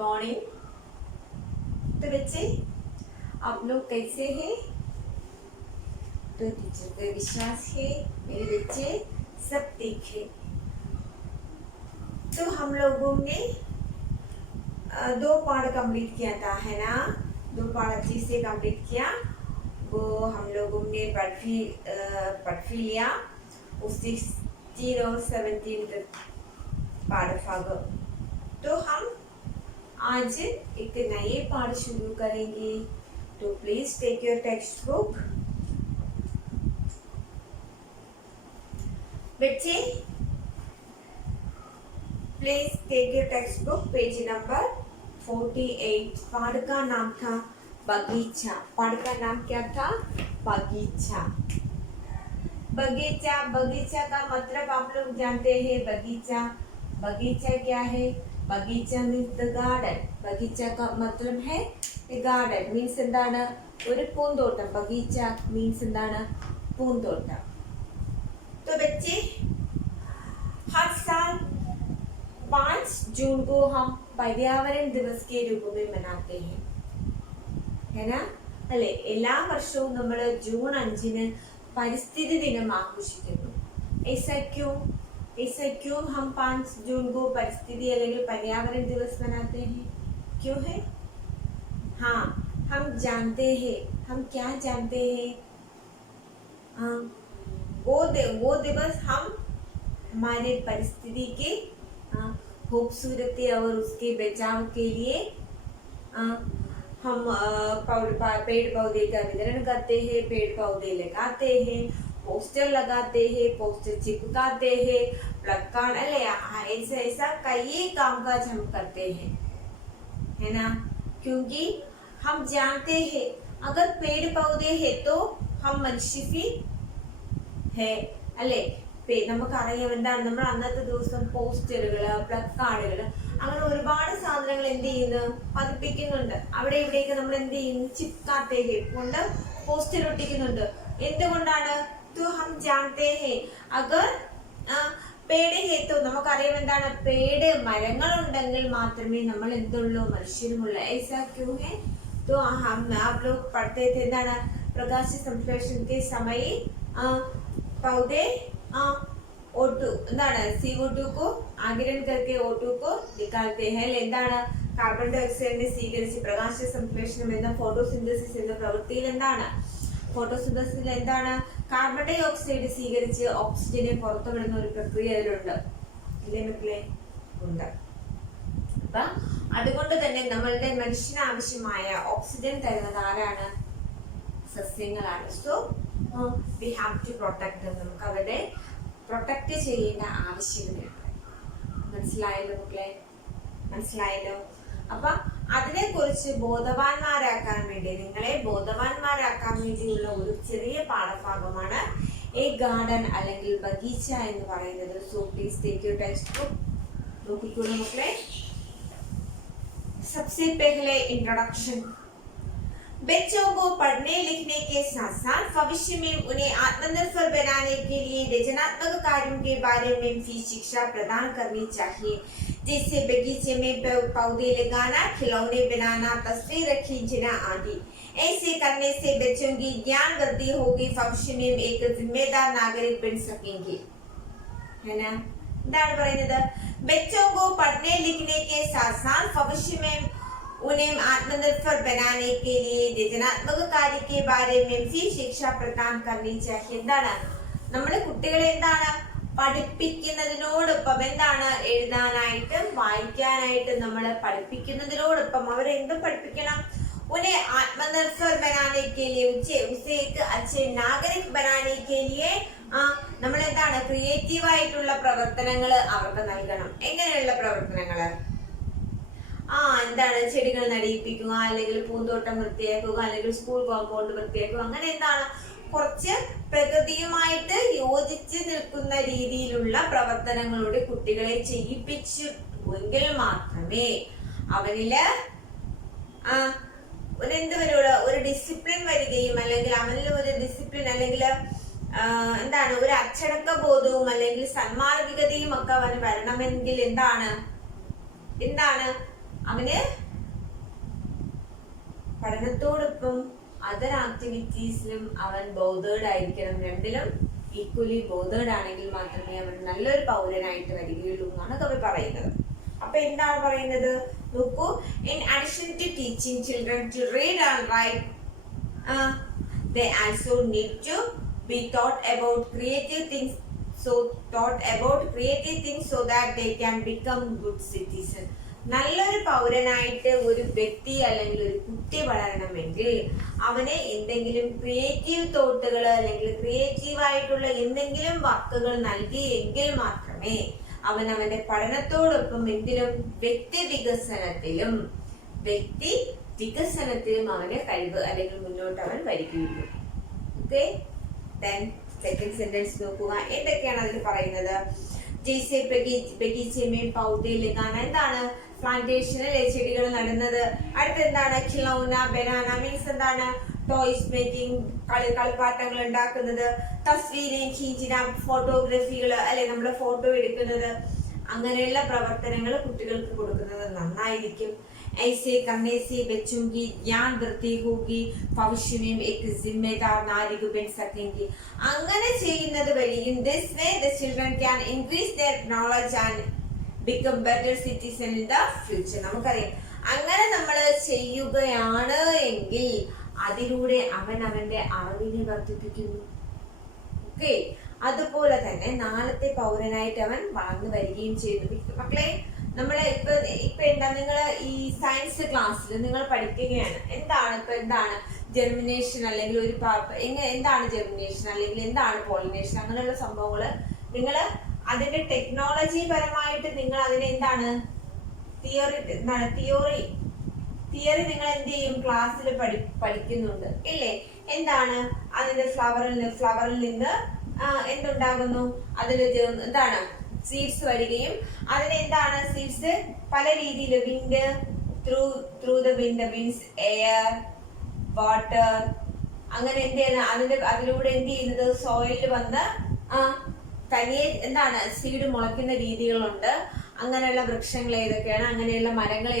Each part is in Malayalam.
मॉर्निंग। तो बच्चे आप लोग कैसे हैं? तो टीचर पे विश्वास है मेरे बच्चे सब ठीक है। तो हम लोगों ने 2 पाठ कंप्लीट किया था, है ना? 2 पाठ अच्छी से कंप्लीट किया। वो हम लोगों ने पढ़ लिया उस 16 और 17 पाठभाग। तो हम आज एक नए पाठ शुरू करेंगे। तो please take your text book. बच्चे please take your text book, page number 48। पाठ का नाम था बगीचा। पाठ का नाम क्या था? बगीचा। बगीचा, बगीचा का मतलब आप लोग जानते हैं। बगीचा, बगीचा क्या है? बगीचा मीन्स द गार्डन। बगीचा का मतलब है गार्डन मीन्स എന്താണ്? ഒരു പൂന്തോട്ടം। ബഗീച്ച मीन्स എന്താണ്? പൂന്തോട്ടം। तो बच्चे हर साल 5 जून को हम पर्यावरण दिवस के रूप में मनाते हैं, है ना? അല്ലേ? എല്ലാ വർഷവും നമ്മൾ ജൂൺ 5-ന് പരിസ്ഥിതി ദിനം ആഘോഷിക്കുന്നു। ऐसा क्यों हम 5 जून को परिस्थिति അല്ലെങ്കിൽ पर्यावरण दिवस मनाते हैं? क्यों है? हाँ, हम जानते हैं। हम क्या जानते हैं? वो दिवस हम हमारे परिस्थिति के खूबसूरती और उसके बचाव के लिए हम पेड़ पौधे का वितरण करते हैं, पेड़ पौधे लगाते हैं, पोस्टर लगाते हैं, पोस्टर चिपकाते हैं, प्लग कार्ड ऐसा कई कामकाज हम करते हैं, है ना? क्योंकि हम जानते हैं अगर पेड़ पौधे है तो हम मनुष्य भी है, അല്ലേ? നമുക്കറിയാം എന്താണ് നമ്മൾ അന്നത്തെ ദിവസം പോസ്റ്ററുകൾ, പ്ലഗ് കാർഡുകൾ, അങ്ങനെ ഒരുപാട് സാധനങ്ങൾ എന്ത് ചെയ്യുന്നു? പതിപ്പിക്കുന്നുണ്ട്. അവിടെ ഇവിടെയൊക്കെ നമ്മൾ എന്ത് ചെയ്യുന്നു? ചിപ്കാത്തേഹേ കൊണ്ട് പോസ്റ്റർ ഒട്ടിക്കുന്നുണ്ട്. എന്തുകൊണ്ടാണ്? तो हम जानते हैं अगर पेड़ है तो നമുക്കറിയാം എന്താണ്? पेड़ മരങ്ങൾ ഉണ്ടെങ്കിൽ മാത്രമേ നമ്മൾ എന്തുള്ളൂ? മനുഷ്യരുമുള്ളൂ। ऐसा क्यों है? तो हम आप लोग पढ़ते थे എന്താണ്? प्रकाश संश्लेषण के समय पौधे O2 എന്താണ്? CO2 को आगिरण करके O2 को निकालते हैं। എന്താണ്? കാർബൺ ഡൈ ഓക്സൈഡിനെ സ്വീകരിച്ച് പ്രകാശ സംശ്ലേഷണം എന്ന ഫോട്ടോസിന്തസിസ് എന്ന പ്രവൃത്തിയിൽ എന്താണ്? ഫോട്ടോസിന്തസിസിൽ എന്താണ്? കാർബൺ ഡൈ ഓക്സൈഡ് സ്വീകരിച്ച് ഓക്സിജനെ പുറത്തുവിടുന്ന ഒരു പ്രക്രിയ അതിലുണ്ട്, ഇല്ലേ മക്കളെ? ഉണ്ട്. അപ്പൊ അതുകൊണ്ട് തന്നെ നമ്മളുടെ മനുഷ്യന് ആവശ്യമായ ഓക്സിജൻ തരുന്നത് ആരാണ്? സസ്യങ്ങളാണ്. So we have to protect them. നമുക്ക് അവരെ പ്രൊട്ടക്ട് ചെയ്യേണ്ട ആവശ്യകതയുണ്ട്. മനസ്സിലായല്ലോ മക്കളെ? മനസ്സിലായല്ലോ? അപ്പൊ അതിനെ കുറിച്ച് ബോധവാന്മാരാക്കാൻ വേണ്ടി, നിങ്ങളെ ബോധവാന്മാരാക്കാൻ വേണ്ടിയുള്ള ഒരു ചെറിയ പാഠഭാഗമാണ് എ ഗാർഡൻ അല്ലെങ്കിൽ ബഗീച്ച എന്ന് പറയുന്നത്. So please take your text book. നോക്കിക്കോളൂ മക്കളെ. सबसे पहले इंट्रोडक्शन। बच्चों को पढ़ने लिखने के साथ साथ भविष्य में उन्हें आत्मनिर्भर बनाने के लिए रचनात्मक कार्यों के बारे में भी शिक्षा प्रदान करनी चाहिए, जैसे बगीचे में पौधे लगाना, खिलौने बनाना, तस्वीर खींचना आदि। ऐसे करने से बच्चों की ज्ञान वृद्धि होगी, भविष्य में एक जिम्मेदार नागरिक बन सकेंगे, है ना? बच्चों को पढ़ने लिखने के साथ साथ भविष्य में उन्हें आत्मनिर्भर बनाने के लिए रचनात्मक कार्य के बारे में भी शिक्षा प्रदान करनी चाहिए। എന്താണ്? നമ്മുടെ കുട്ടികളെ എന്താണ് പഠിപ്പിക്കുന്നതിനോടൊപ്പം എന്താണ്? എഴുതാനായിട്ടും വായിക്കാനായിട്ടും നമ്മൾ പഠിപ്പിക്കുന്നതിനോടൊപ്പം അവരെ എന്തും പഠിപ്പിക്കണം? उन्हें आत्मनिर्भर बनाने के लिए उसे एक अच्छे नागरिक बनाने के लिए നമ്മൾ എന്താണ്? ക്രിയേറ്റീവ് ആയിട്ടുള്ള പ്രവർത്തനങ്ങൾ അവർക്ക് നൽകണം. എങ്ങനെയുള്ള പ്രവർത്തനങ്ങൾ? എന്താണ്? ചെടികൾ നടിയിപ്പിക്കുക, അല്ലെങ്കിൽ പൂന്തോട്ടം വൃത്തിയാക്കുക, അല്ലെങ്കിൽ സ്കൂൾ കോമ്പൗണ്ട് വൃത്തിയാക്കുക, അങ്ങനെ എന്താണ്? കുറച്ച് പ്രകൃതിയുമായിട്ട് യോജിച്ച് നിൽക്കുന്ന രീതിയിലുള്ള പ്രവർത്തനങ്ങളോട് കുട്ടികളെ ചെയ്യിപ്പിച്ചെങ്കിൽ മാത്രമേ അവരില് ഒരു ഡിസിപ്ലിൻ വരികയും, അല്ലെങ്കിൽ അവനിൽ ഒരു ഡിസിപ്ലിൻ അല്ലെങ്കിൽ എന്താണ്? ഒരു അച്ചടക്ക ബോധവും അല്ലെങ്കിൽ സന്മാർഗികതയും ഒക്കെ അവന് വരണമെങ്കിൽ എന്താണ്? അവന് പഠനത്തോടൊപ്പം അതർ ആക്ടിവിറ്റീസിലും അവൻ ബോധേഡ് ആയിരിക്കണം. രണ്ടിലും ഈക്വലി ബോധേഡ് ആണെങ്കിൽ മാത്രമേ അവൻ നല്ലൊരു പൗരനായിട്ട് വരികയുള്ളൂ എന്നാണ് കവി പറയുന്നത്. അപ്പൊ എന്താണ് പറയുന്നത് നോക്കൂ. In addition to teaching children to read and write, they also need to be taught about creative things so that they can become good citizen. നല്ലൊരു പൗരനായിട്ട് ഒരു വ്യക്തി അല്ലെങ്കിൽ ഒരു കുട്ടി വളരണമെങ്കിൽ അവനെ എന്തെങ്കിലും ക്രിയേറ്റീവ് തോട്ടുകൾ അല്ലെങ്കിൽ ക്രിയേറ്റീവ് ആയിട്ടുള്ള എന്തെങ്കിലും വർക്കുകൾ നൽകിയെങ്കിൽ മാത്രമേ അവൻ അവന്റെ പഠനത്തോടൊപ്പം എന്തിലും വ്യക്തി വികസനത്തിലും അവന്റെ കഴിവ് അല്ലെങ്കിൽ മുന്നോട്ട് അവൻ വരികയുള്ളൂ. ഓക്കെ, ദെൻ സെക്കൻഡ് സെന്റൻസ് നോക്കുക. എന്തൊക്കെയാണ് അതിൽ പറയുന്നത്? ജയ്സെ ബഗീച്ചെ പൗധെ ലഗാന, എന്താണ് പ്ലാന്റേഷനിലെ ചെടികൾ നടുന്നത്. അടുത്ത് എന്താണ് ഖിലൗന ബനാന, മീൻസ് എന്താണ് ടോയ്സ് മേക്കിംഗ്, കളിപ്പാട്ടങ്ങൾ ഉണ്ടാക്കുന്നത്. തസ്വീരെ ഖീഞ്ചിന, ഫോട്ടോഗ്രാഫികൾ അല്ലെ നമ്മുടെ ഫോട്ടോ എടുക്കുന്നത്. അങ്ങനെയുള്ള പ്രവർത്തനങ്ങൾ കുട്ടികൾക്ക് കൊടുക്കുന്നത് നന്നായിരിക്കും. ऐसे करने से बच्चों की ज्ञान वृद्धि होगी, भविष्य में एक जिम्मेदार नागरिक बन सकेंगे. അങ്ങനെ ചെയ്യുന്നത് വഴി in this way the children can increase their knowledge and become better citizen in the future. നമുക്കറിയാം അങ്ങനെ നമ്മൾ ചെയ്യുകയാണ് എങ്കിൽ അതിലൂടെ അവൻ അവന്റെ അറിവിനെ വർദ്ധിപ്പിക്കുന്നു. ഓക്കെ, അതുപോലെ തന്നെ നാളത്തെ പൗരനായിട്ട് അവൻ വളർന്നു വരികയും ചെയ്യുന്നു. മക്കളെ, നമ്മളെ ഇപ്പൊ എന്താ നിങ്ങൾ ഈ സയൻസ് ക്ലാസ്സിൽ നിങ്ങൾ പഠിക്കുകയാണ്. എന്താണ് ജെർമിനേഷൻ അല്ലെങ്കിൽ ഒരു എന്താണ് ജെർമിനേഷൻ അല്ലെങ്കിൽ എന്താണ് പോളിനേഷൻ, അങ്ങനെയുള്ള സംഭവങ്ങൾ നിങ്ങൾ അതിന്റെ ടെക്നോളജി പരമായിട്ട് നിങ്ങൾ അതിനെ എന്താണ് തിയറി നിങ്ങൾ എന്ത് ചെയ്യും ക്ലാസ്സിൽ പഠിക്കുന്നുണ്ട് ഇല്ലേ? എന്താണ് അതിന്റെ ഫ്ലവറിൽ നിന്ന് എന്തുണ്ടാകുന്നു? അതിൽ എന്താണ് സീഡ്സ് വരികയും അതിന് എന്താണ് സീഡ്സ് പല രീതിയിൽ wind through the wind means air water, അങ്ങനെ എന്ത് ചെയ്യുന്ന അതിലൂടെ എന്ത് ചെയ്യുന്നത് സോയിലിൽ വന്ന് തനിയെ എന്താണ് സീഡ് മുളയ്ക്കുന്ന രീതികളുണ്ട്. അങ്ങനെയുള്ള വൃക്ഷങ്ങൾ ഏതൊക്കെയാണ്, അങ്ങനെയുള്ള മരങ്ങൾ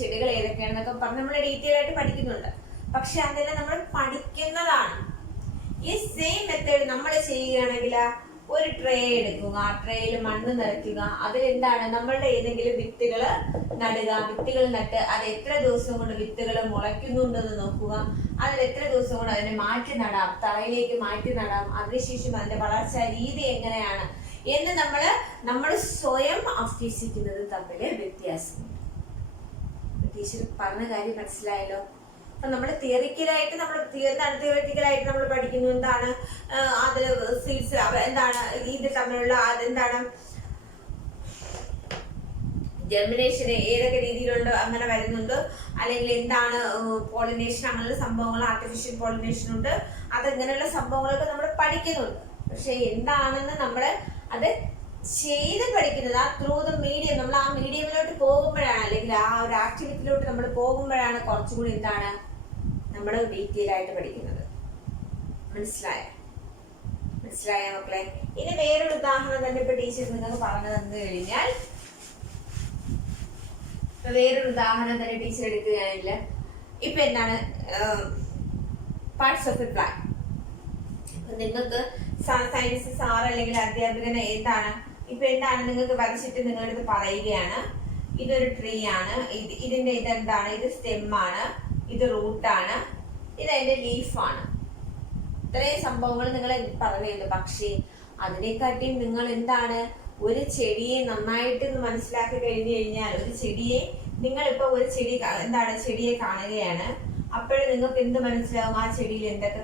ചെടികൾ ഏതൊക്കെയാണെന്നൊക്കെ പറഞ്ഞ് നമ്മൾ ഡീറ്റെയിൽ ആയിട്ട് പഠിക്കുന്നുണ്ട്. പക്ഷെ അതെല്ലാം നമ്മൾ പഠിക്കുന്നതാണ്. ഈ സെയിം മെത്തേഡ് നമ്മൾ ചെയ്യുകയാണെങ്കിൽ ഒരു ട്രേ എടുക്കുക, ആ ട്രേയിൽ മണ്ണ് നിറയ്ക്കുക, അതിലെന്താണ് നമ്മളുടെ ഏതെങ്കിലും വിത്തുകൾ നടുക. വിത്തുകൾ നട്ട് അത് എത്ര ദിവസം കൊണ്ട് വിത്തുകൾ മുളയ്ക്കുന്നുണ്ടെന്ന് നോക്കുക. അതിൽ എത്ര ദിവസം കൊണ്ട് അതിനെ മാറ്റി നടാം, തറയിലേക്ക് മാറ്റി നടാം. അതിനുശേഷം അതിന്റെ വളർച്ചാ രീതി എങ്ങനെയാണ് എന്ന് നമ്മൾ സ്വയം അഭ്യസിക്കുന്നത് തമ്മിൽ വ്യത്യാസമുണ്ട്. ടീച്ചർ പറഞ്ഞ കാര്യം മനസ്സിലായല്ലോ? അപ്പൊ നമ്മൾ തിയറിക്കലായിട്ട് നമ്മൾ പഠിക്കുന്നു എന്താണ് അതില് സീഡ്സ് എന്താണ് ഇത് തമ്മിലുള്ള എന്താണ് ജെർമിനേഷൻ ഏതൊക്കെ രീതിയിലുണ്ട് അങ്ങനെ വരുന്നുണ്ട്, അല്ലെങ്കിൽ എന്താണ് പോളിനേഷൻ, അങ്ങനെയുള്ള സംഭവങ്ങൾ, ആർട്ടിഫിഷ്യൽ പോളിനേഷൻ ഉണ്ട്, അതിങ്ങനെയുള്ള സംഭവങ്ങളൊക്കെ നമ്മൾ പഠിക്കുന്നുണ്ട്. പക്ഷെ എന്താണെന്ന് നമ്മൾ അത് ചെയ്ത് പഠിക്കുന്നത് ആ ത്രൂ ദ മീഡിയം. നമ്മൾ ആ മീഡിയമിലോട്ട് പോകുമ്പോഴാണ് അല്ലെങ്കിൽ ആ ഒരു ആക്ടിവിറ്റിയിലോട്ട് നമ്മൾ പോകുമ്പോഴാണ് കുറച്ചും കൂടി എന്താണ് നമ്മൾ ഡീറ്റെയിൽ ആയിട്ട് പഠിക്കുന്നത്. മനസ്സിലായ മക്കളെ? ഇനി വേറൊരു ഉദാഹരണം തന്നെ ഇപ്പൊ ടീച്ചർ നിങ്ങൾക്ക് പറഞ്ഞു തന്നു കഴിഞ്ഞാൽ ടീച്ചർ എടുക്കുകയാണെങ്കിൽ ഇപ്പൊ എന്താണ് പാർട്സ് ഓഫ് എ പ്ലാൻ. നിങ്ങൾക്ക് സയൻസ് സാർ അല്ലെങ്കിൽ അധ്യാപകന് എന്താണ് നിങ്ങൾക്ക് വരച്ചിട്ട് നിങ്ങളുടെ അടുത്ത് പറയുകയാണ് ഇതൊരു ട്രീ ആണ്, ഇതിന്റെ ഇതെന്താണ്, ഇത് സ്റ്റെമ്മാണ്, ഇത് റൂട്ടാണ്, ഇത് അതിന്റെ ലീഫാണ്. ഇത്രയും സംഭവങ്ങൾ നിങ്ങൾ പറയുന്നു. പക്ഷേ അതിനെക്കാട്ടിയും നിങ്ങൾ എന്താണ് ഒരു ചെടിയെ നന്നായിട്ട് മനസ്സിലാക്കി കഴിഞ്ഞു കഴിഞ്ഞാൽ നിങ്ങളിപ്പോ ഒരു ചെടിയെ കാണുകയാണ്. അപ്പോഴും നിങ്ങൾക്ക് എന്ത് മനസ്സിലാവും? ആ ചെടിയിൽ എന്തൊക്കെ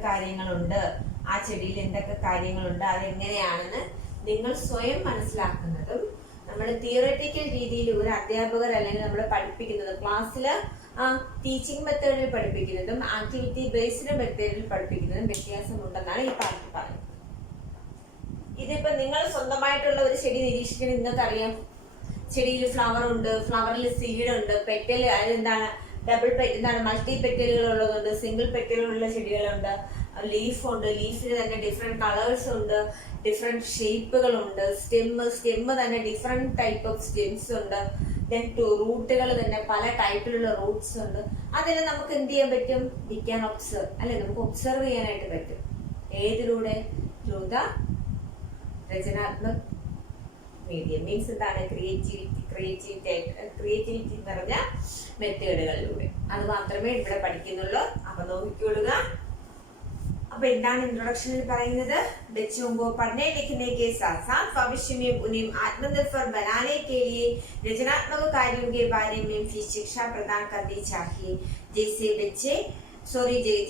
കാര്യങ്ങളുണ്ട്, അതെങ്ങനെയാണെന്ന് നിങ്ങൾ സ്വയം മനസ്സിലാക്കുന്നതും നമ്മൾ തിയററ്റിക്കൽ രീതിയിൽ ഒരു അധ്യാപകർ അല്ലെങ്കിൽ നമ്മൾ പഠിപ്പിക്കുന്നതും ക്ലാസ്സിൽ ടീച്ചിങ് മെത്തേഡിൽ പഠിപ്പിക്കുന്നതും ആക്ടിവിറ്റി ബേസ്ഡ് മെത്തേഡിൽ പഠിപ്പിക്കുന്നതും വ്യത്യാസമുണ്ടെന്നാണ് ഈ പാഠത്തിൽ പറയുന്നത്. ഇതിപ്പോ നിങ്ങൾ സ്വന്തമായിട്ടുള്ള ഒരു ചെടി നിരീക്ഷിക്കണം. നിങ്ങൾക്കറിയാം ചെടിയിൽ ഫ്ലവർ ഉണ്ട്, ഫ്ലവറിൽ സീഡ് ഉണ്ട്, പെറ്റൽ അതെന്താണ് മൾട്ടി പെറ്റലുകൾ ഉള്ളതുണ്ട്, സിംഗിൾ പെറ്റലുകളുള്ള ചെടികളുണ്ട്, ലീഫുണ്ട്, ലീഫിന് തന്നെ ഡിഫറെന്റ് കളേഴ്സ് ഉണ്ട്, ഡിഫറെന്റ് ഷേപ്പുകളുണ്ട്, സ്റ്റെമ്മ് തന്നെ ഡിഫറെന്റ് ടൈപ്പ് ഓഫ് സ്റ്റെംസ് ഉണ്ട്, ദെൻ റൂട്ടുകൾ തന്നെ പല ടൈപ്പിലുള്ള റൂട്ട്സ് ഉണ്ട്. അതിൽ നമുക്ക് എന്ത് ചെയ്യാൻ പറ്റും? വി ക്യാൻ ഒബ്സർവ് അല്ലെ, നമുക്ക് ഒബ്സർവ് ചെയ്യാനായിട്ട് പറ്റും. ഏതിലൂടെ? ത്രൂ ദ രചനാത്മക മീഡിയം. മീൻസ് എന്താണ്? ക്രിയേറ്റിവിറ്റി നിറഞ്ഞ മെത്തേഡുകളിലൂടെ. അത് മാത്രമേ ഇവിടെ പഠിക്കുന്നുള്ളൂ. അപ്പൊ നോക്കിക്കൊള്ളുക. अब इंट्रोडक्शन बच्चों को पढ़ने लिखने के साथ साथ भविष्य में उन्हें आत्मनिर्भर बनाने के लिए रचनात्मक कार्यों के बारे में भी शिक्षा प्रदान करनी चाहिए।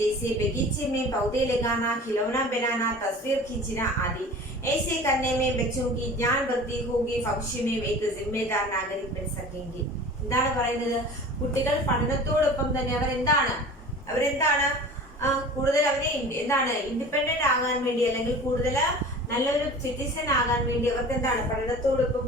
जैसे बगीचे में पौधे लगाना, खिलौना बनाना, तस्वीर खींचना आदि। ऐसे करने में बच्चों की ज्ञान वृद्धि होगी, भविष्य में एक जिम्मेदार नागरिक बन सकेंगे। എന്താണ് പറയുന്നത്? കുട്ടികൾ പഠനത്തോടൊപ്പം തന്നെ അവരെന്താണ് കൂടുതൽ അവരെ എന്താണ് ഇൻഡിപെൻഡന്റ് ആകാൻ വേണ്ടി, അല്ലെങ്കിൽ കൂടുതൽ നല്ലൊരു സിറ്റിസൺ ആകാൻ വേണ്ടി അവർക്ക് എന്താണ് പഠനത്തോടൊപ്പം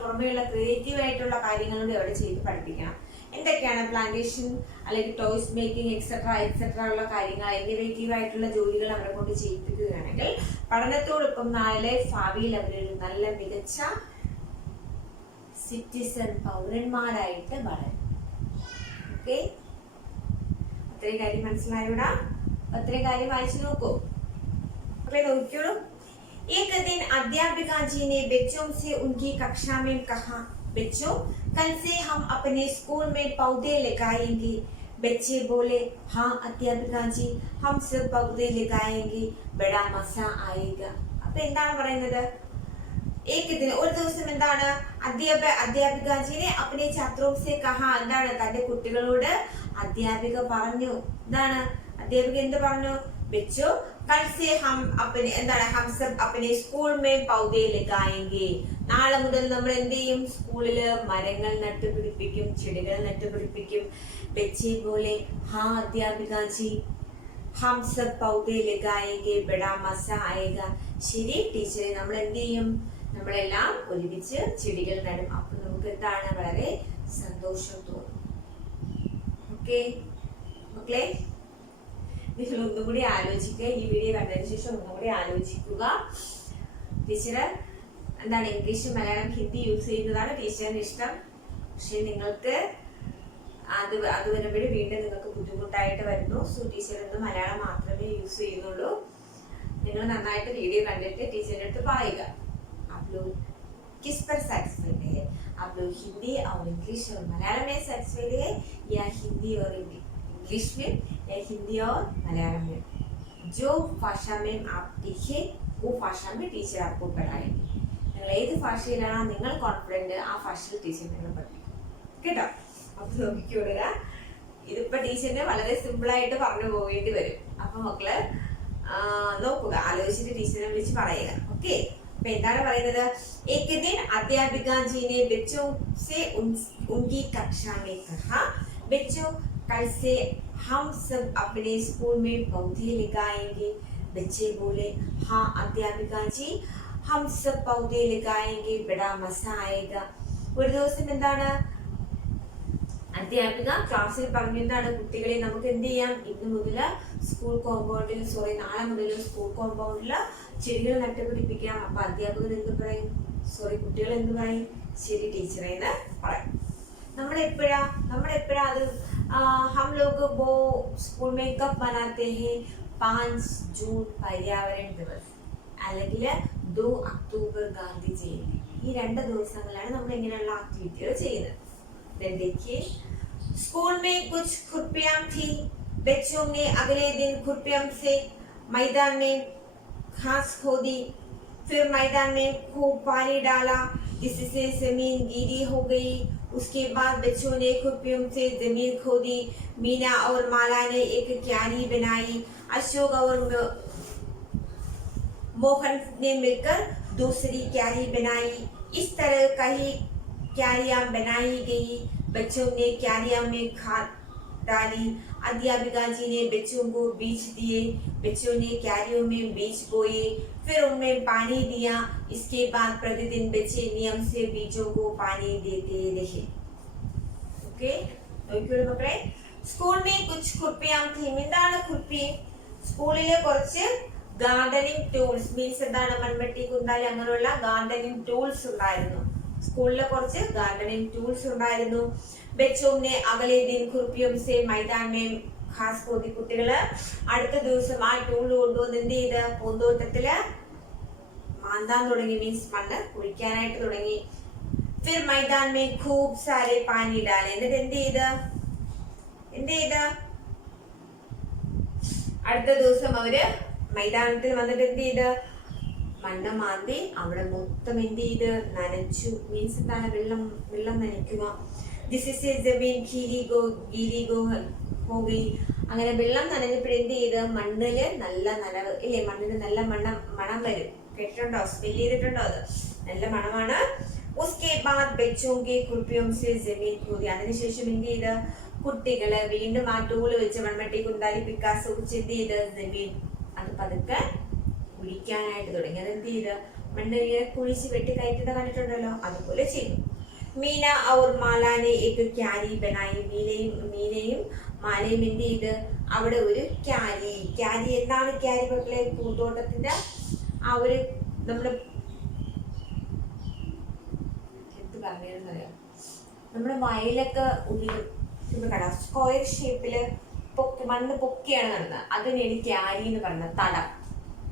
പുറമേയുള്ള ക്രിയേറ്റീവ് ആയിട്ടുള്ള കാര്യങ്ങളൂടെ അവിടെ ചെയ്ത് പഠിപ്പിക്കണം. എന്തൊക്കെയാണ്? പ്ലാന്റേഷൻ അല്ലെങ്കിൽ ടോയ്സ് മേക്കിംഗ് എക്സെട്ര ഉള്ള കാര്യങ്ങൾ, ഇന്നോവേറ്റീവ് ആയിട്ടുള്ള ജോലികൾ അവരെ കൊണ്ട് ചെയ്യിപ്പിക്കുകയാണെങ്കിൽ പഠനത്തോടൊപ്പം നാളെ ഭാവിയിൽ അവരൊരു നല്ല മികച്ച സിറ്റിസൺ പൗരന്മാരായിട്ട് വളരും. ഓക്കെ, അത്രയും കാര്യം മനസ്സിലായോടാ? അത്രയും കാര്യം വായിച്ചു നോക്കൂ. നോക്കിയോളൂ. एक दिन अध्यापिका जी ने बच्चों से उनकी कक्षा में कहा, बच्चों कल से हम अपने स्कूल में पौधे लगाएंगे। बच्चे बोले, हाँ अध्यापिका जी, हम सब पौधे लगाएंगे, बड़ा मजा आएगा. അപ്പൊ എന്താണ് പറയുന്നത്? ഒരു ദിവസം എന്താണ് അധ്യാപികാജിനെ അപ്പനെ ഛാത്രോം സെ കഹാ, എന്താണ് തന്റെ കുട്ടികളോട് അധ്യാപിക പറഞ്ഞു. എന്താണ് അധ്യാപിക എന്ത് പറഞ്ഞു? ബച്ചോ കൽ സെ ഹം സബ് അപ്പനെ സ്കൂൾ മേ പൗധേ ലഗായെങ്കെ. നാളെ മുതൽ നമ്മൾ എന്ത് ചെയ്യും? സ്കൂളില് മരങ്ങൾ നട്ടുപിടിപ്പിക്കും, ചെടികൾ നട്ടുപിടിപ്പിക്കും. ബച്ചേ പോലെ ഹാ അധ്യാപികാജി, ഹം സബ് പൗധേ ലഗായെങ്കെ, ബഡാ മസ ആയേഗ. ശരി ടീച്ചറെ, നമ്മൾ എന്ത് ചെയ്യും? നമ്മളെല്ലാം ഒരുമിച്ച് ചെടികൾ നടും. അപ്പൊ നമുക്ക് എന്താണ്? വളരെ സന്തോഷം തോന്നും. ഓക്കെ മക്കളെ, നിങ്ങൾ ഒന്നും കൂടി ആലോചിക്കുക. ഈ വീഡിയോ കണ്ടതിന് ശേഷം ഒന്നും കൂടി ആലോചിക്കുക. ടീച്ചർ എന്താണ് ഇംഗ്ലീഷ്, മലയാളം, ഹിന്ദി യൂസ് ചെയ്യുന്നതാണ് ടീച്ചറിന് ഇഷ്ടം. പക്ഷെ നിങ്ങൾക്ക് അത് വരുമ്പോഴും വീണ്ടും നിങ്ങൾക്ക് ബുദ്ധിമുട്ടായിട്ട് വരുന്നു. സോ ടീച്ചർ ഇന്ന് മലയാളം മാത്രമേ യൂസ് ചെയ്യുന്നുള്ളൂ. നിങ്ങൾ നന്നായിട്ട് വീഡിയോ കണ്ടിട്ട് ടീച്ചറിന്റെ അടുത്ത് പറയുക. आप लोग किस पर सेटिस्फाइड है? आप लोग हिंदी और इंग्लिश और मलयालम में सेटिस्फाइड है, या हिंदी और इंग्लिश में, या हिंदी और मलयालम में? जो भाषा में आप लिखे वो भाषा में टीचर आपको पढ़ाएंगे. നിങ്ങൾ ഏത് ഭാഷയിലാണോ നിങ്ങൾ കോൺഫിഡന്റ്, ആ ഭാഷയിൽ ടീച്ചർ നിങ്ങൾ പഠിക്കും. കേട്ടോ? അപ്പൊ നോക്കിക്കൊള്ളുക. ഇതിപ്പോ ടീച്ചറിന് വളരെ സിമ്പിൾ ആയിട്ട് പറഞ്ഞു പോകേണ്ടി വരും. അപ്പൊ മക്കള് നോക്കുക, ആലോചിച്ചിട്ട് ടീച്ചറിനെ വിളിച്ച് പറയുക. ഓക്കെ, എന്താണ് പറയുന്നത്? एक दिन अध्यापिका जी ने बच्चों से उनकी कक्षा में कहा, बच्चों कल से हम सब अपने स्कूल में पौधे लगाएंगे. बच्चे बोले, हाँ अध्यापिका जी, हम सब पौधे लगाएंगे, बड़ा मजा आएगा. ഒരു ദിവസം എന്താണ് അധ്യാപിക ക്ലാസ്സിൽ പറഞ്ഞു, എന്താണ് കുട്ടികളെ, നമുക്ക് എന്ത് ചെയ്യാം? ഇന്ന് മുതൽ നാളെ മുതൽ സ്കൂൾ കോമ്പൗണ്ടില് ചെടികൾ നട്ടുപിടിപ്പിക്കാം. അപ്പൊ അധ്യാപകർ എന്ത് പറയും? കുട്ടികൾ എന്ത് പറയും? ശരി ടീച്ചറെ എന്ന് പറയും. നമ്മളെപ്പോഴാ അത് हम लोग वो स्कूल में कब मनाते हैं? 5 जून पर्यावरण दिवस അല്ലെങ്കിൽ 2 അക്ടോബർ ഗാന്ധി ജയന്തി. ഈ 2 ദിവസങ്ങളിലാണ് നമ്മൾ ഇങ്ങനെയുള്ള ആക്ടിവിറ്റികൾ ചെയ്യുന്നത്. देखिए, स्कूल में कुछ खुरपियां थी. बच्चों ने अगले दिन खुरपियों से मैदान में घास खोदी, फिर मैदान में खूब पानी डाला जिससे जमीन गीली हो गई. उसके बाद बच्चों ने खुरपियों से जमीन खोदी. मीना और माला ने एक क्यारी बनाई. अशोक और मोहन ने मिलकर दूसरी क्यारी बनाई. इस तरह कई क्यारियां बनाई गई. बच्चों ने क्यारियां में खाद डाली. अध्यापिका जी ने बच्चों को बीज दिए. बच्चों ने क्यारियों में बीज बोए, फिर उनमें पानी दिया. इसके बाद प्रतिदिन बच्चे नियम से बीजों को पानी देते रहे. ओके, നോക്കിയോളൂ മക്കളെ. സ്കൂൾ में कुछ खुरपियां थी. എന്താണ് खुरपി? സ്കൂളിലെ കുറച്ച് ഗാർഡനിങ് ടൂൾസ്, മീൻസ് എന്താണ് മൺവെട്ടി, കുന്താലി അങ്ങനെയുള്ള ഗാർഡനിങ് ടൂൾസ് ഉണ്ടായിരുന്നു. സ്കൂളിലെ കുറച്ച് ഗാർഡനിങ് ടൂൾസ് ഉണ്ടായിരുന്നു. ബच्चों ने अगले दिन खुरपियों से मैदान में घास खोदी. കുട്ടികള് അടുത്ത ദിവസം ആ ടൂൾ കൊണ്ടുവന്ന് എന്ത് ചെയ്ത് പൂന്തോട്ടത്തില് മാന്താൻ തുടങ്ങി, മീൻസ് മണ്ണ് കുഴിക്കാനായിട്ട് തുടങ്ങി. फिर मैदान में खूब सारे पानी डाले. എന്നിട്ട് എന്ത് ചെയ്ത് അടുത്ത ദിവസം അവര് മൈതാനത്തിൽ വന്നിട്ട് എന്ത് ചെയ്ത് മണ്ണ് മാന്തി അവിടെ മൊത്തം എന്ത് ചെയ്ത് നനച്ചു. മീൻസ് എന്താണ്? വെള്ളം നനയ്ക്കുക. അങ്ങനെ വെള്ളം നനഞ്ഞപ്പോൾ എന്ത് ചെയ്ത് മണ്ണില് നല്ല നനവ് ഇല്ലേ, മണ്ണിന് നല്ല മണം വരും. കേട്ടിട്ടുണ്ടോ? സ്മെല് ചെയ്തിട്ടുണ്ടോ? അത് നല്ല മണമാണ്. അതിനുശേഷം എന്ത് ചെയ്ത് കുട്ടികള് വീണ്ടും ആ ടൂള് വെച്ച് മൺമട്ടി കുന്താലി പിക്കാസ് വെച്ച് എന്ത് ചെയ്ത് ജമീൻ അത് പതുക്കെ കുഴിക്കാനായിട്ട് തുടങ്ങി. അതെന്ത് ചെയ്ത് മണ്ണ് ഇങ്ങനെ കുഴിച്ച് വെട്ടി കയറ്റുന്നത് കണ്ടിട്ടുണ്ടല്ലോ, അതുപോലെ ചെയ്തു. മീന ഔർ മാലാനെ ഏക്ക് ക്യാരി ബനായി. മീനയും മാലയും എന്ത് ചെയ്ത് അവിടെ ഒരു ക്യാരി. എന്താണ് ക്യാരി മക്കളെ? പൂന്തോട്ടത്തിന്റെ ആ ഒരു നമ്മുടെ എന്ത് പറഞ്ഞറിയാം, നമ്മുടെ വയലൊക്കെ സ്ക്വയർ ഷേപ്പില് മണ്ണ് പൊക്കിയാണ് നടന്നത്. അതിനാണ് ക്യാരി എന്ന് പറയുന്നത്, തടം.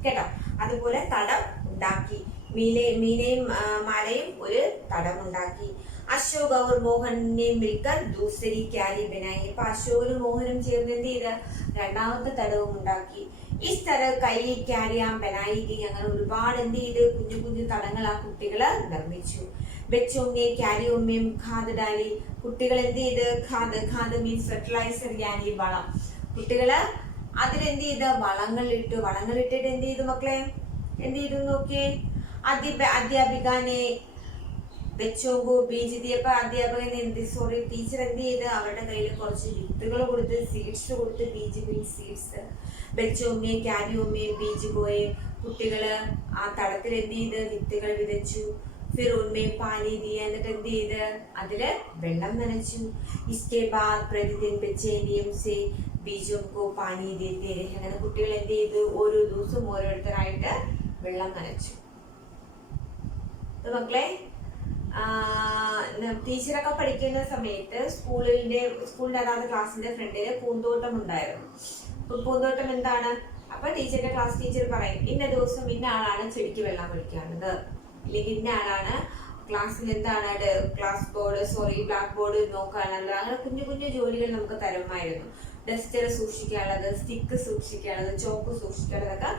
കേട്ടോ? അതുപോലെ തടം ഉണ്ടാക്കി. മീനയും മാലയും ഒരു തടം ഉണ്ടാക്കി. അശോക് और मोहन ने मिलकर दूसरी क्यारी बनाई. അപ്പൊ അശോകനും മോഹനും ചേർന്ന് എന്ത് ചെയ്ത് രണ്ടാമത്തെ തടവും ഉണ്ടാക്കി. ഈ സ്ഥലം കൈ ക്യാരിയാൻ ബനായി. അങ്ങനെ ഒരുപാട് എന്ത് ചെയ്ത് കുഞ്ഞു കുഞ്ഞു തടങ്ങൾ ആ കുട്ടികള് നിർമ്മിച്ചു. ബच्चों ക്യാരിയോ में खाद डाली. കുട്ടികൾ എന്ത് ചെയ്ത് ഖാദ് മീൻസ് ഫെർട്ടിലൈസർ, യാനി വളം. കുട്ടികള് അതിലെന്ത് ചെയ്ത് വളങ്ങളിട്ടിട്ട് എന്ത് ചെയ്തു മക്കളെ? എന്ത് ചെയ്തു നോക്കിയേ. അധ്യാപികാനെ ബच्चों ബീജ് ദിയപ്പോ അധ്യാപകൻ ടീച്ചർ എന്ത് ചെയ്ത് അവരുടെ കയ്യിൽ കുറച്ച് വിത്തുകൾ കൊടുത്ത്, സീഡ്സ് കൊടുത്ത്. ബീജ് മീൻസ് സീഡ്സ്. बच्चों ക്യാരിയോ ബീജ് പോയെ. കുട്ടികള് ആ തടത്തിൽ എന്ത് ചെയ്ത് വിത്തുകൾ വിതച്ചു. फिर उनमें पानी दिया. എന്നിട്ട് എന്ത് ചെയ്ത് അതില് വെള്ളം നനച്ചു. इसके बाद प्रतिदिन बच्चे नियम से बीजों को पानी देते रहे. അങ്ങനെ കുട്ടികൾ എന്ത് ചെയ്തു ഓരോ ദിവസവും ഓരോരുത്തരായിട്ട് വെള്ളം നനച്ചു. മക്കളെ ടീച്ചറൊക്കെ പഠിക്കുന്ന സമയത്ത് സ്കൂളിന്റെ അതായത് ക്ലാസ്സിന്റെ ഫ്രണ്ടില് പൂന്തോട്ടം ഉണ്ടായിരുന്നു. പൂന്തോട്ടം എന്താണ്? അപ്പൊ ക്ലാസ് ടീച്ചർ പറയും ഇന്ന ദിവസം ഇന്ന ആളാണ് ചെടിക്ക് വെള്ളം ഒഴിക്കാനുള്ളത്, ഇല്ലെങ്കിൽ ഇന്ന ആളാണ് ക്ലാസ്സിൽ എന്താണ് ബ്ലാക്ക് ബോർഡ് നോക്കാനുള്ളത്. അങ്ങനെ കുഞ്ഞു കുഞ്ഞു ജോലികൾ നമുക്ക് തരുമായിരുന്നു. ഡസ്റ്റർ സൂക്ഷിക്കാനുള്ളത്, സ്റ്റിക്ക് സൂക്ഷിക്കാനുള്ളത്, ചോക്ക് സൂക്ഷിക്കാനുള്ളതൊക്കെ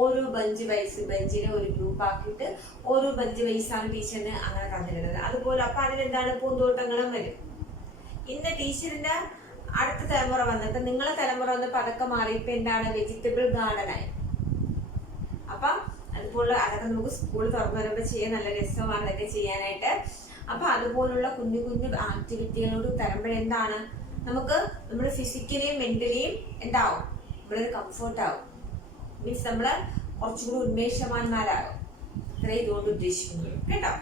ഓരോ ബെഞ്ചിനെ ഒരു ഗ്രൂപ്പ് ആക്കിയിട്ട് ഓരോ ബെഞ്ച് വൈസാണ് ടീച്ചറിന് അങ്ങനെ തന്നിരുന്നത്. അതുപോലെ അപ്പൊ അതിലെന്താണ് പൂന്തോട്ടങ്ങളും വരും. ഇന്ന് ടീച്ചറിന്റെ അടുത്ത തലമുറ വന്നിട്ട് നിങ്ങളെ തലമുറ വന്ന് പതൊക്കെ മാറി ഇപ്പൊ എന്താണ് വെജിറ്റബിൾ ഗാർഡനായി. അപ്പൊ അതുപോലെ അതൊക്കെ നമുക്ക് സ്കൂൾ തുറന്നു വരുമ്പോൾ ചെയ്യാൻ നല്ല രസമാണ് അതൊക്കെ ചെയ്യാനായിട്ട്. അപ്പൊ അതുപോലുള്ള കുഞ്ഞു കുഞ്ഞു ആക്ടിവിറ്റികളോട് തരുമ്പോഴെന്താണ് നമുക്ക് നമ്മുടെ ഫിസിക്കലിയും മെന്റലിയും എന്താവും, നമ്മുടെ ഒരു കംഫർട്ട് ആവും. മീൻസ് നമ്മള് കുറച്ചുകൂടി ഉന്മേഷവാന്മാരാകും. അത്രയും ഇതുകൊണ്ട് ഉദ്ദേശിക്കുന്നത് കേട്ടോ.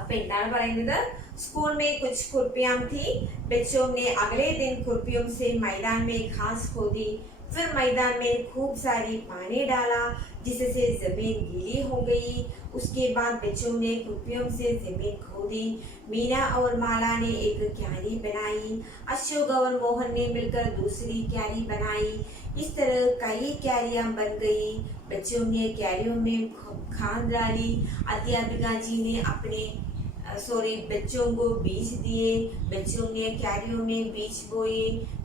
അപ്പൊ എന്താണ് പറയുന്നത്? स्कूल में कुछ खुरपियां थी. बच्चों ने अगले दिन खुरपियों से मैदान में घास खोदी. फिर मैदान में खूब सारी पानी डाला जिससे जमीन गीली हो गई. उसके बाद बच्चों ने खुरपियों से जमीन खोदी. मीना और माला ने एक क्यारी बनाई. अशोक और मोहन ने मिलकर दूसरी क्यारी बनाई. इस तरह कई क्यारियां बन गई. बच्चों ने क्यारियों में खाद डाली. अध्यापिका जी ने बच्चों को बीज दिए. बच्चों ने क्यारियों में बीज बोए.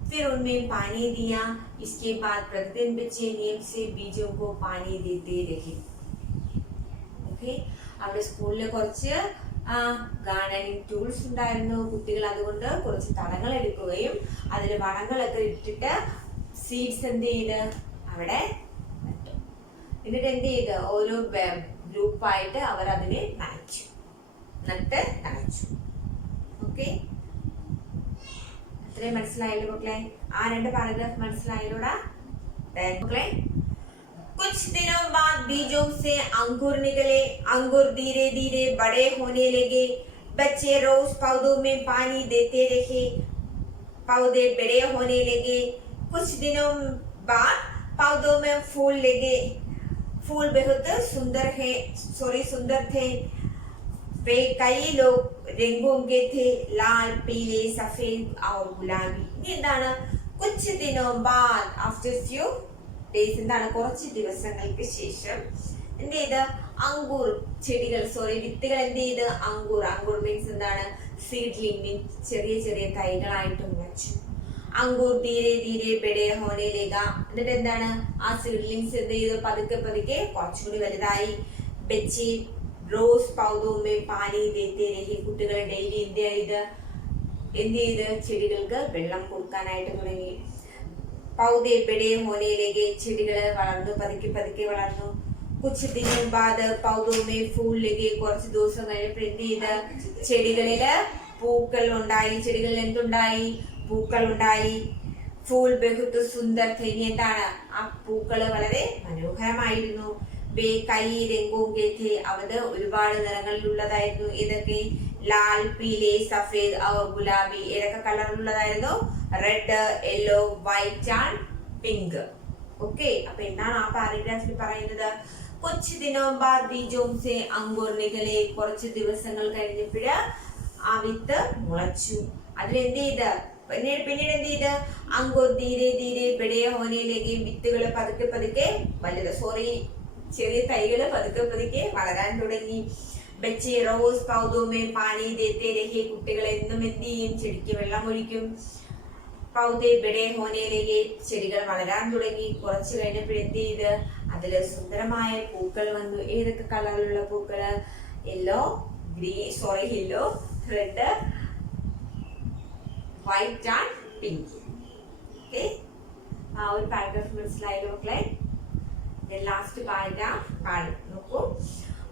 फिर उनमें पानी दिया. इसके बाद प्रतिदिन बच्चे नियम से बीजों को पानी देते रहे. ഓക്കെ, അവിടെ സ്കൂളിൽ കുറച്ച് ഗാർഡനിങ് ടൂൾസ് ഉണ്ടായിരുന്നു. കുട്ടികൾ അതുകൊണ്ട് കുറച്ച് തടങ്ങൾ എടുക്കുകയും അതിൽ വളങ്ങളൊക്കെ ഇട്ടിട്ട് സീഡ്സ് എന്ത് ചെയ്ത് അവിടെ നട്ടു. എന്നിട്ട് എന്ത് ചെയ്ത് ഓരോ ഗ്രൂപ്പായിട്ട് അവർ അതിനെ നനച്ചു. ഓക്കെ, അത്രയും മനസ്സിലായല്ലോ മക്കളെ? ആ രണ്ട് പാരഗ്രാഫ് മനസ്സിലായല്ലോടാ മക്കളെ? कुछ दिनों बाद बीजों से अंकुर निकले. अंकुर धीरे धीरे बड़े होने लगे. बच्चे रोज पौधों में पानी देते रहे. पौधे बड़े होने लगे. कुछ दिनों बाद पौधों में फूल लगे. फूल बहुत सुंदर थे. वे कई लोग रंगों के थे, लाल, पीले, सफेद और गुलाबी. ഇനി എന്താണ്? कुछ दिनों बाद, after few days, എന്താണ്? കുറച്ച് ദിവസങ്ങൾക്ക് ശേഷം എന്ത് ചെയ്ത്? അങ്കൂർ ചെടികൾ, വിത്തുകൾ എന്ത് ചെയ്ത്? അങ്കൂർ മീൻസ് എന്താണ്? സീഡ്ലിംഗ് മീൻസ് ചെറിയ ചെറിയ തൈകളായിട്ട് മുളച്ചു. അങ്കൂർ ധീരെ ധീരെ ബഡേ ഹോനെ ലഗ. എന്നിട്ട് എന്താണ്? ആ സീഡ്ലിംഗ്സ് എന്ത് ചെയ്ത്? പതുക്കെ പതുക്കെ കുറച്ചുകൂടി വലുതായി. ബच्चे റോസ് പൗധോं में पानी देते रहे. കുട്ടികൾ ഡെയിലി എന്ത് ചെയ്ത്? ചെടികൾക്ക് വെള്ളം കൊടുക്കാനായിട്ട് തുടങ്ങി. പൗധे बड़े होने लगे. ചെടികൾ വളർന്നു, പതുക്കെ പതുക്കെ വളർന്നു. कुछ दिनों बाद पौधों में फूल लगे. കുറച്ച് ദിവസം കഴിഞ്ഞപ്പോൾ എന്ത് ചെയ്ത്? ചെടികളില് പൂക്കൾ ഉണ്ടായി. ചെടികളിൽ എന്തുണ്ടായി? പൂക്കൾ ഉണ്ടായി. ഫൂൾ ബഹുത്ത് സുന്ദർ थे. ഇനി എന്താണ്? ആ പൂക്കള് വളരെ മനോഹരമായിരുന്നു. ബേ കൈ രംഗോങ്കെ थे. അവത് ഒരുപാട് നിറങ്ങളിലുള്ളതായിരുന്നു. ഇതൊക്കെ ലാൽ, പീലെ, സഫേദ് और ഗുലാബി. ഏതൊക്കെ കളറിലുള്ളതായിരുന്നു? Red, yellow, white and pink. Okay, അപ്പൊ എന്താണ് ആ പാരഗ്രാഫിൽ പറയുന്നത്? കുछ दिनों बाद बीजों से अंगूर निकले. കുറച്ച് ദിവസങ്ങൾ കഴിഞ്ഞപ്പോൾ ആ വിത്ത് മുളച്ചു. അതിൽ എന്ത് ചെയ്ത്? പിന്നീട് എന്ത് ചെയ്ത്? അങ്കൂർ ധീരെ ധീരെ ബഡേ ഹോനെ ലഗെ. വിത്തുകള് പതുക്കെ പതുക്കെ ചെറിയ തൈകള് പതുക്കെ പതുക്കെ വളരാൻ തുടങ്ങി. ബच्चे रोज पौधों में पानी देते रहे. കുട്ടികൾ എന്നും എന്ത് ചെയ്യും? ചെടിക്ക് വെള്ളം ഒഴിക്കും. പൗധे बड़े होने लगे. ചെടികൾ വളരാൻ തുടങ്ങി. കുറച്ച് കഴിഞ്ഞപ്പോൾ എന്ത് ചെയ്ത്? അതില് സുന്ദരമായ പൂക്കൾ വന്നു. ഏതൊക്കെ കളറിലുള്ള പൂക്കള്? Yellow, red, white and pink. Okay, ആ ഒരു പാരഗ്രാഫ് മനസ്സിലായല്ലോ മക്കളെ? लास्ट पैराग्राफ നോക്കൂ.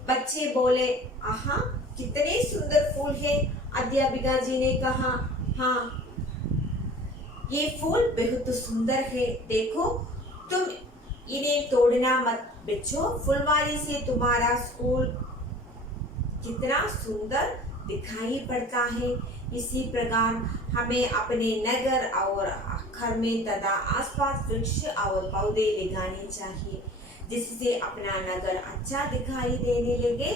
बच्चे बोले, आहा कितने सुंदर फूल है. अध्यापिका जी ने कहा, हाँ ये फूल बहुत सुंदर है. देखो तुम इन्हें तोड़ना मत बच्चों. फुलवारी से तुम्हारा स्कूल कितना सुंदर दिखाई पड़ता है. इसी प्रकार हमें अपने नगर और घर में तथा आसपास वृक्ष और पौधे लगाने चाहिए, जिससे अपना नगर अच्छा दिखाई देने लगे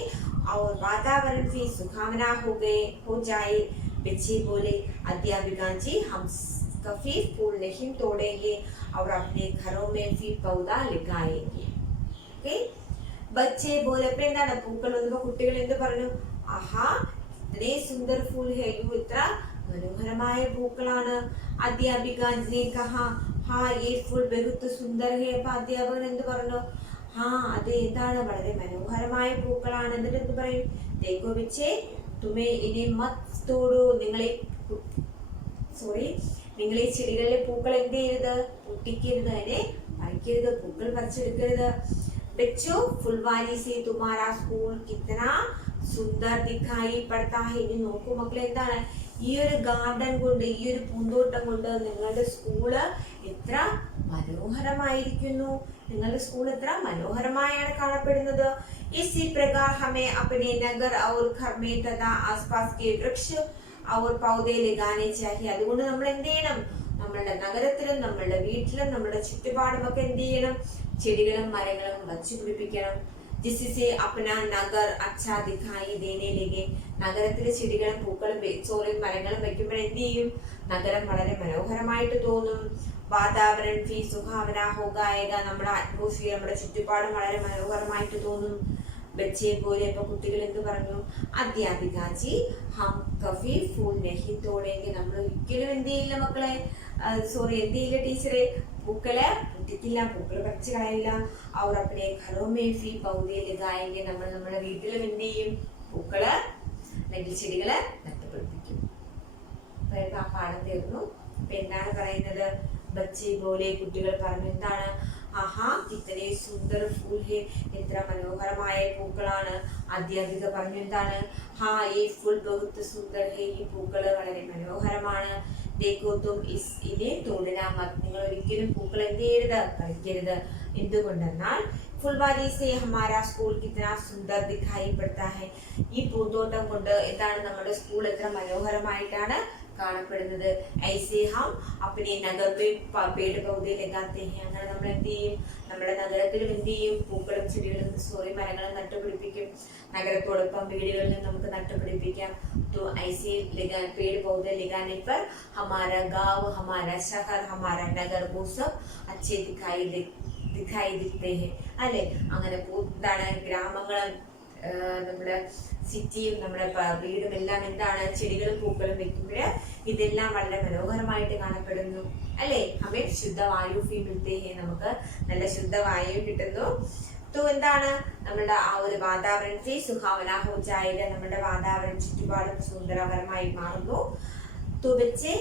और वातावरण भी सुहावना हो जाए. बच्चे बोले, अध्यापिका जी हम कभी फूल नहीं तोड़ेंगे और अपने घरों में भी पौधा लगाएंगे. ओके, बच्चे बोले. അപ്പോൾ എന്താണ്? പൂക്കൾ വന്നപ്പോൾ കുട്ടികൾ എന്ത് പറഞ്ഞു? ആഹാ ഇത്രേ സുന്ദർ ഫൂൽ ഹേ. ഇത്ര മനോഹരമായ പൂക്കളാണ്. അധ്യാപിക ने कहा, हाँ ये फूल बहुत सुंदर है. അപ്പൊ അധ്യാപകൻ എന്ത് പറഞ്ഞു? അത് എന്താണ്? വളരെ മനോഹരമായ പൂക്കളാണ്. എന്നിട്ട് എന്ത് പറയും? देखो बच्चे तुम्हें इन्हें मत तोड़ो. നിങ്ങൾ ഈ ചെടികളിലെ പൂക്കൾ എന്ത് ചെയ്യരുത്? പൊട്ടിക്കരുത്, അതിനെ പറിക്കരുത്, പൂക്കൾ പറിച്ചെടുക്കരുത്. बच्चों फुलवारी से तुम्हारा स्कूल कितना സുന്ദർ ദിഖായി പड़ता है. ഇനി നോക്കൂ മക്കളെ, എന്താണ്? ഈ ഒരു ഗാർഡൻ കൊണ്ട്, ഈ ഒരു പൂന്തോട്ടം കൊണ്ട് നിങ്ങളുടെ സ്കൂള് എത്ര മനോഹരമായിരിക്കുന്നു. നിങ്ങളുടെ സ്കൂൾ എത്ര മനോഹരമായാണ് കാണപ്പെടുന്നത്. इसी प्रकार हमें अपने नगर और घर में तथा आसपास के वृक्ष और पौधे लगाने चाहिए. അതുകൊണ്ട് നമ്മൾ എന്ത് ചെയ്യണം? നമ്മളുടെ നഗരത്തിലും നമ്മളുടെ വീട്ടിലും നമ്മളുടെ ചുറ്റുപാടും ഒക്കെ എന്ത് ചെയ്യണം? ചെടികളും മരങ്ങളും വച്ചു പിടിപ്പിക്കണം. जिससे अपना नगर अच्छा दिखाई देने लगे. നഗരത്തിലെ ചെടികളും പൂക്കളും മരങ്ങളും വെക്കുമ്പോൾ എന്ത് ചെയ്യും? നഗരം വളരെ മനോഹരമായിട്ട് തോന്നും. വാതാവരൺ ഫി സുഹാവന ഹോഗായേഗ. നമ്മുടെ അറ്റ്മോസ്ഫിയർ, നമ്മുടെ ചുറ്റുപാടും വളരെ മനോഹരമായിട്ട് തോന്നും. ബच्चे बोले. അപ്പൊ കുട്ടികൾ എന്ത് പറഞ്ഞു? അധ്യാപികാജി ഹം കഫി ഫൂൽ നഹി തോടേങ്കെ. നമ്മൾ ഒരിക്കലും എന്ത് ചെയ്യില്ല മക്കളെ? എന്ത് ചെയ്യില്ല ടീച്ചറെ? പൂക്കളെ പൊട്ടിക്കില്ല, പൂക്കള് പറിച്ചു കളയില്ല. അവർ അപ്പനെ ഘറോ में भी पौधे लगाएंगे. നമ്മൾ നമ്മുടെ വീട്ടിലും എന്ത് ചെയ്യും? പൂക്കള് അല്ലെങ്കിൽ ചെടികള് നട്ടുപിടിപ്പിക്കും. ആ പാഠം തീർന്നു. അപ്പൊ എന്താണ് പറയുന്നത്? ബच्चे बोले. കുട്ടികൾ പറഞ്ഞു എന്താണ്? ആഹാ കിത്തനെ സുന്ദർ ഫൂൽ ഹേ. എത്ര മനോഹരമായ പൂക്കളാണ്. അധ്യാപിക പറഞ്ഞു എന്താണ്? ഹാ ഈ ഫുൾ ബഹുത്ത് സുന്ദർ ഹേ. ഈ പൂക്കള് വളരെ മനോഹരമാണ്. देखो तुम इन्हें तोड़ना मत. നിങ്ങൾ ഒരിക്കലും പൂക്കൾ എന്ത് ചെയ്യരുത്? പറിക്കരുത്. എന്തുകൊണ്ടെന്നാൽ फुलवारी से हमारा स्कूल कितना सुंदर दिखाई पड़ता है. ഈ പൂന്തോട്ടം കൊണ്ട് എന്താണ്? നമ്മുടെ സ്കൂൾ എത്ര മനോഹരമായിട്ടാണ് കാണപ്പെടുന്നത്. ऐसे हम अपने नगर में पेड़ पौधे लगाते हैं. അങ്ങനെ നമ്മൾ എന്ത് ചെയ്യും, നമ്മുടെ നഗരത്തിലും എന്ത് ചെയ്യും, പൂക്കളും ചെടികളും മരങ്ങളും നട്ടുപിടിപ്പിക്കും. നഗരത്തോടൊപ്പം വീടുകളിലും നമുക്ക് നട്ടുപിടിപ്പിക്കാം. तो ऐसे पेड़ पौधे लगाने पर हमारा गांव, हमारा शहर, हमारा नगर वो सब अच्छे दिखाई दिखते हैं അല്ലെ. അങ്ങനെ എന്താണ് ഗ്രാമങ്ങളും നമ്മുടെ സിറ്റിയും നമ്മുടെ വീടും എല്ലാം എന്താണ് ചെടികളും പൂക്കളും വെക്കുമ്പോൾ ഇതെല്ലാം വളരെ മനോഹരമായിട്ട് കാണപ്പെടുന്നു അല്ലെ. ഹമേ ശുദ്ധവായു ഫീ മിൽത്തെ ഹേ, നമുക്ക് നല്ല ശുദ്ധവായു കിട്ടുന്നു. तो എന്താണ് നമ്മുടെ ആ ഒരു വാതാവരണം സുഹാവന ഹോ ജായേഗാ, നമ്മുടെ വാതാവരണം ചുറ്റുപാടും സുന്ദരകരമായി മാറുന്നു. तो बच्चे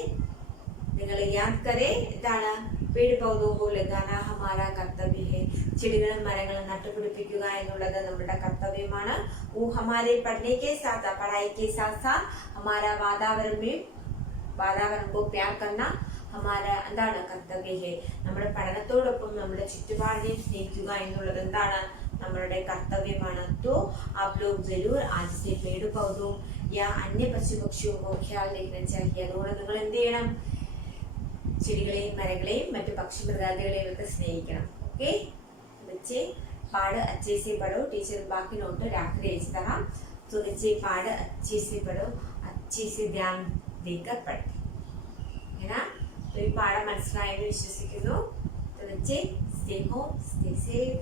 നിങ്ങൾ യാദ് കരേ, എന്താണ് पेड़ पौधों को लगाना हमारा कर्तव्य है. ചെടികളും മരങ്ങളും നട്ടുപിടിപ്പിക്കുക എന്നുള്ളത് നമ്മുടെ കർത്തവ്യമാണ്. वो हमारे पढ़ने के साथ पढ़ाई के साथ साथ हमारा वातावरण को प्यार करना हमारा എന്താണ് കർത്തവ്യ है. നമ്മുടെ പഠനത്തോടൊപ്പം നമ്മുടെ ചുറ്റുപാടിനെ സ്നേഹിക്കുക എന്നുള്ളത് എന്താണ് നമ്മളുടെ കർത്തവ്യമാണ്. तो आप लोग जरूर आज से पेड़ पौधों या अन्य पशु पक्षियों को ख्याल रखना चाहिए. അതുകൊണ്ട് നിങ്ങൾ എന്ത് ചെയ്യണം, ചെടികളെയും മരങ്ങളെയും മറ്റു പക്ഷി മൃഗാദികളെയും ഒക്കെ സ്നേഹിക്കണം. ओके बच्चे, पाठ अच्छे से पढ़ो. टीचर बाकी नोट राखकर भेज रहा. तो बच्चे पाठ अच्छे से पढ़ो, अच्छे से ध्यान देकर पढ़े, है ना. तो ये पाठ മനസ്സിലായെന്ന് വിശ്വസിക്കുന്നു. तो बच्चे stay home, stay safe.